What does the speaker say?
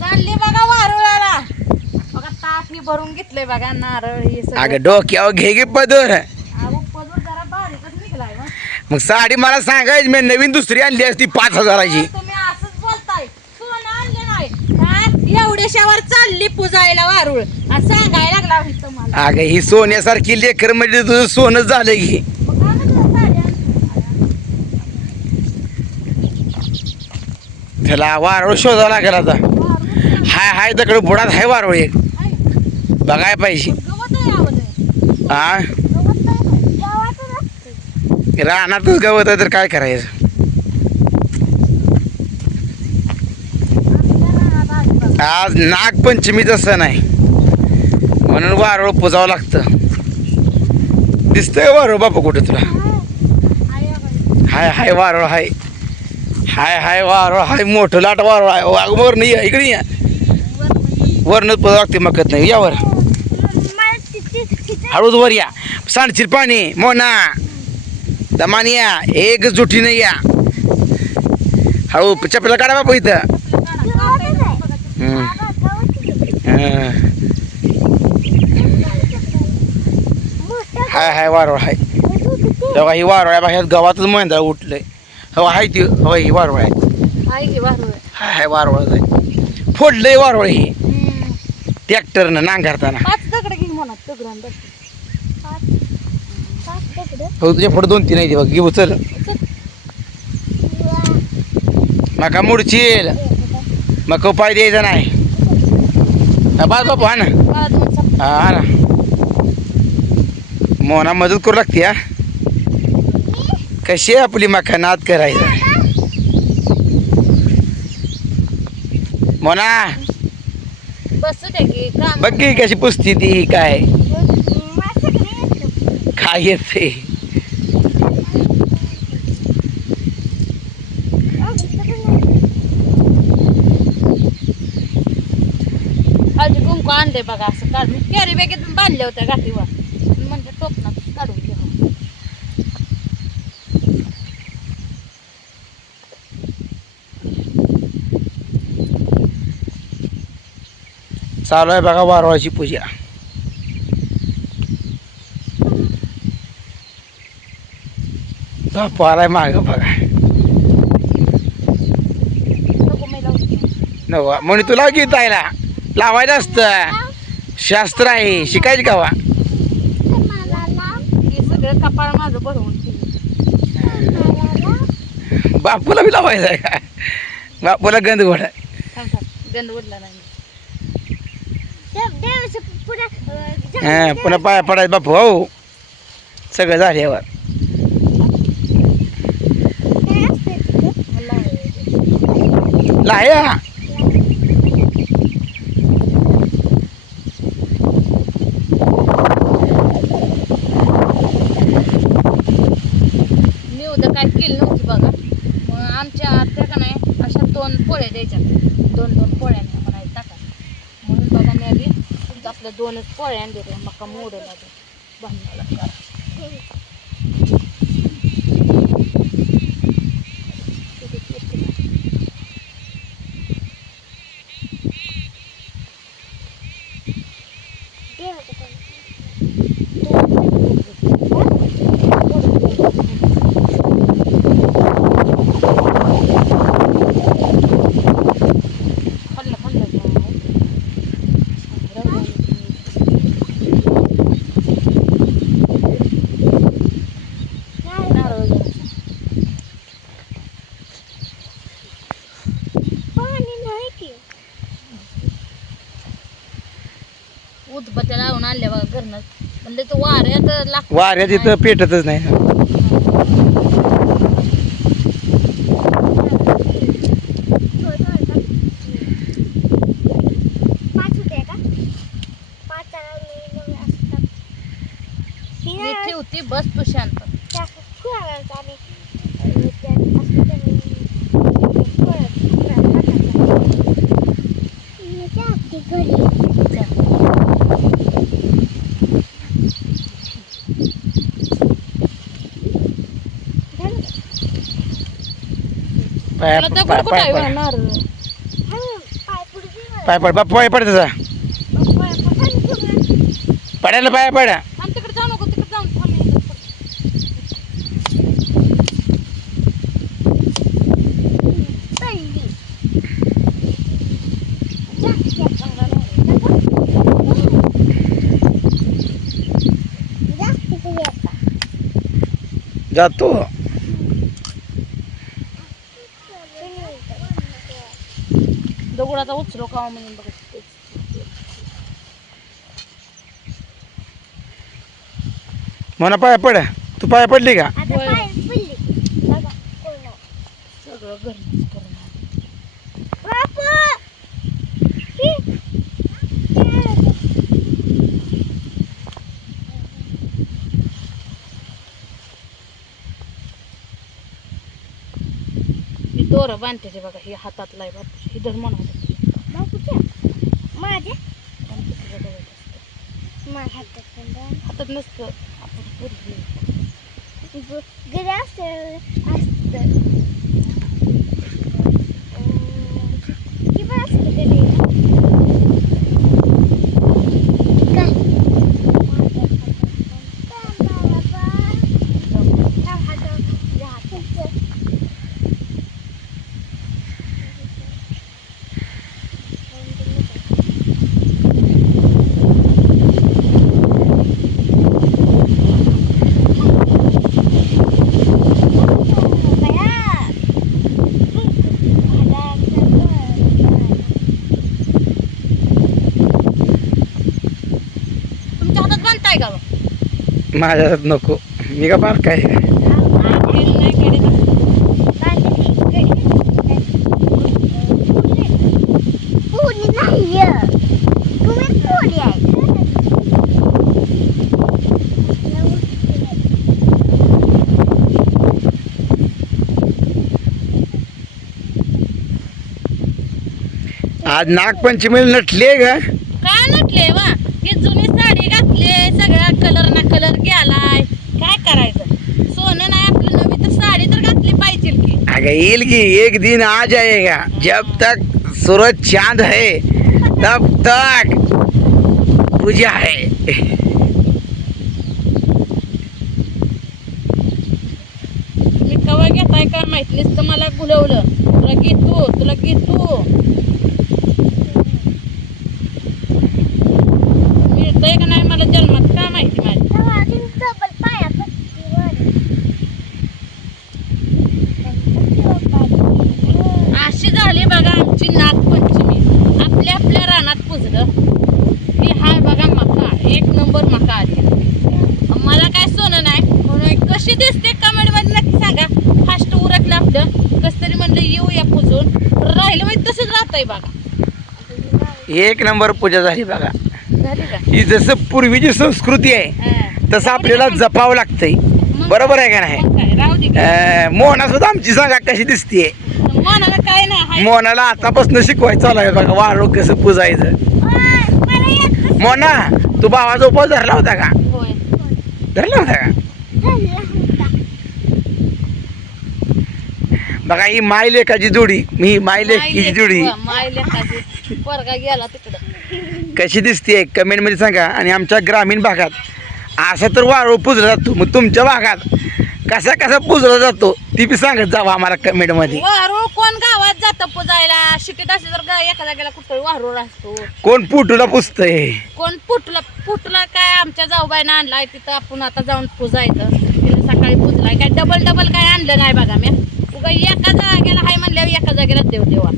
चालली बघा वारुळाला. बघा ताक ही भरून घेतलंय बघा नारळ हे सगळं. अगं डोक्यावर घे गे पदर. अहो, पदर जरा बारीकच निघलाय मग. मग साडी मला सांगायची मी नवीन दुसरी आणली असती पाच हजाराची. तुम्ही असंच बोलताय. सोनं आणलं नाही. हा? एवढ्याशावर चालली पुजायला वारुळ. आणि सांगायला लागला मी तुम्हाला अगं ही सोन्यासारखी लेकर म्हणजे तुझं सोनं झालं की. मग काय म्हणलं साड्या? त्याला वारोळ शोधावं लागेल आता. हाय हाय दगड बुडात हाय वारोळ. एक आहे बघाय पाहिजे. हा रानातच गवत आहे तर काय करायचं? आज नागपंचमीचा सण आहे. म्हणून वारोळ पुजावं लागतं. दिसतंय वारोळ बापा कुठं तुला? हाय हाय वारोळ हाय. हाय हाय वारोळ हाय मोठं लाट वारोळ आहे वाघ वर नाही या, इकडे या वरनच लागते मकत नाही. यावर हळूच वर या. सांडशील पाणी मोना. दमान या. एक जुटीने या. हळू चपला काढा बापू इथं. हाय हाय वारोळ हाय. तेव्हा ही वारोळ आहे बाहेर गावातच महिंद्रा उठलंय. हो हाय ती. हो ही वारोळ आहे. आहे की वारुळ. हाय हाय वारोळ आहे. फोडलंय वारोळ ही. ट्रॅक्टरनं नांगरताना. पाच दगड घेऊन म्हणा दगडान हो तुझ्या पुढे दोन तीन आहे बघ. घेऊ चल. मका मुडचील. मका पाय द्यायचा नाही. हा, बस बापू हा ना. हा हा ना. मोना मदत करू लागते हा. कशी आपली मका नाद करायचा? मोना बघ की कशी पुसती ती काय? काय येते? आणले बघा असं काढून. कॅरी बॅगेत बांधल्या होत्या गाठीवर म्हणजे टोपणात काढून. चालू आहे बघा वारवाची पूजा. बापू आलाय माग बघा. नवा म्हणे तुला गीत आयला लावायचं असतं. शास्त्र आहे शिकायची कपाळ माझं भरवून ठेवलं. बापूला बी लावायचं आहे का? बापूला गंध थांब गंध उडला नाही. हा, पुन्हा पाया पडायचं बापू हो. सगळं झाल्यावर. लाया. मी उद्या काय केली नव्हती बघा. मग आमच्या त्या का नाही अशा दोन पोळ्या द्यायच्या. दोन दोन पोळ्या नाही म्हणायचं टाका म्हणून बघा मी आधी समजा दोनच पोळ्या आणले ते मका मोड घरनं म्हणले तो वाऱ्यात लागतो वाऱ्या तिथं पेटतच नाही. ठेवती बस तू शांत. पाया- कुठं पड बाप पाय पड. त्याचा. पडायला पाय पड. थांब तिकडे जाऊ नको तिकडे जाऊन थांब इथं. जातो. दगडाचा उचलो का म्हणून बघत म्हणा पाय पड. तू पाय पडली का सगळं घरनंच करून आलं. ही दोरं बांधते ते बघा ही हातातला आहे बाप ही धर म्हणा हातात नसतं. आपण पूर्वी तुमच्या हातात बांधताय का बा? माझ्या हातात नको. मी का बार काय? आज नागपंचमीला नटली आहे का काय नटले वा? घातली सगळा कलर ना कलर गेलाय. काय करायचं? सोनं नाही आपलं नवी तर साडी तर घातली पाहिजे की. अगं येईल की. एक दिन आ जाएगा जब तक सूरज चांद है तब तक पूजा है. मी कवा घेताय काय माहीत नुसतं मला गुलवलं तुला घेतो तुला घेतो मिळतंय का नाही मला जन्मात काय माहिती माझी? अशी झाली बघा आमची नागपंचमी. आपल्या आपल्या रानात पुजलं. ही हाय बघा मका. एक नंबर मका आली. मला काय सोनं नाही म्हणून कशी दिसते कमेंटमध्ये नक्की सांगा. फास्ट उरकलं आपलं. कस तरी म्हणलं येऊया पुजून. राहिलं म्हणजे तसंच राहतंय बघा. एक नंबर पूजा झाली बघा. का ही जसं पूर्वीची संस्कृती आहे. तसं आपल्याला जपावं लागतंय. बरोबर आहे का नाही? मोहना सुद्धा आमची सांगा कशी दिसतीये. मोहनाला आतापासून शिकवायचं आहे बघा वाळू कसं पुजायचं. मोना तू भावाचा उपवास धरला होता का? धरला होता का? बघा ही माय लेखाची जोडी मी माय लेखीची जोडी. गेला तिकडं. कशी दिसते कमेंटमध्ये सांगा. आणि आमच्या ग्रामीण भागात असं तर वाळू पुजला जातो. मग तुमच्या भागात कसा कसा पुजला जातो ती बी सांगत जावा आम्हाला कमेंटमध्ये. वारूळ कोण गावात जातं पुजायला? शिटीत असे तर गा- एका जागेला कुठं वारूळ असतो. कोण पुटूला पुजतंय? कोण पुटला पुटला काय आमच्या जाऊबाईनं आणलाय तिथं. आपण आता जाऊन पुजायचं. तिला सकाळी पुजलाय. काय डबल डबल काय आणलं नाही बघा मी उगा एका जागेला हाय म्हणल्यावर एका जागेला देव देवा.